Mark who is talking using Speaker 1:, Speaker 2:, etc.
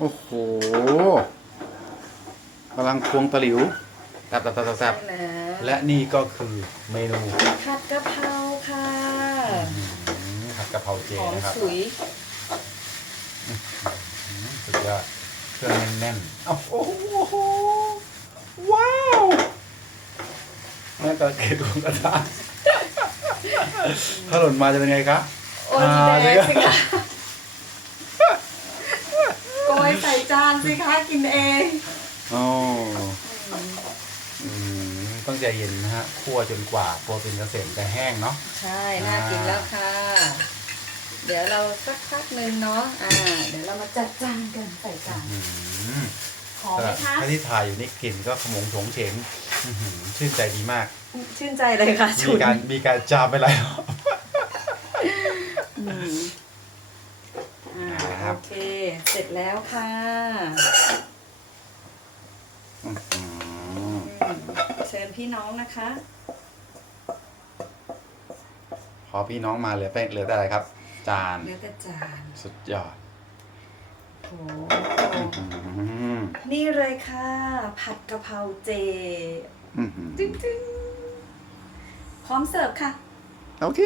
Speaker 1: โอ้โหกำลังควงตะหลิวตับตับตับตับตับ
Speaker 2: ใช่แล้ว
Speaker 1: และนี่ก็คือเมนู
Speaker 2: ผัดกะเพราค่ะ
Speaker 1: อืมผัดกะเพราเจ
Speaker 2: หอม
Speaker 1: นะครับ
Speaker 2: ฉุย
Speaker 1: อืมสุดยอดเครื่องแน่นๆอ้าวโอ้โหว้าวแม่ตะเกียบของกระทะถ้าหล่นมาจะเป็นไงครับ
Speaker 2: โอ้ย
Speaker 1: อ่า
Speaker 2: แด
Speaker 1: สิ
Speaker 2: ง
Speaker 1: ครับ
Speaker 2: สิคะโกยใส่จานสิคะกินเอง
Speaker 1: โอ้อืมต้องใจเย็นนะฮะคั่วจนกว่าโปรตีนเกษตรจะแห้งเนาะ
Speaker 2: ใช่น่ากินแล้วค่ะ เดี๋ยวเราสักพักหนึ่งเนาะอ่า เดี๋ยวเรามาจัดจานกันใส่จาน
Speaker 1: อืม
Speaker 2: หอมไหมคะ
Speaker 1: ถ้าที่ถ่ายอยู่นี่กลิ่นก็ขมงโฉงเฉงอื้อหือชื่นใจดีมาก
Speaker 2: ชื่นใจเลยค่ะฉุ
Speaker 1: มี
Speaker 2: น
Speaker 1: การมีการจามไปหลายรอบ
Speaker 2: อืม อ่า
Speaker 1: ครับ
Speaker 2: โอเค เสร็จแล้วค่ะ
Speaker 1: อื้อหือ
Speaker 2: อืมเชิญพี่น้องนะคะ
Speaker 1: พอพี่น้องมาเหลือเป็นเหลือแต่อะไรครับ จาน
Speaker 2: เนื้อกระจาน
Speaker 1: สุดยอด
Speaker 2: โถ
Speaker 1: อืม
Speaker 2: นี่เลยค่ะ ผัดกะเพราเจ
Speaker 1: อื้อหือ
Speaker 2: ตึ้งตึ้งพร้อมเสิร์ฟค่ะ
Speaker 1: โอเค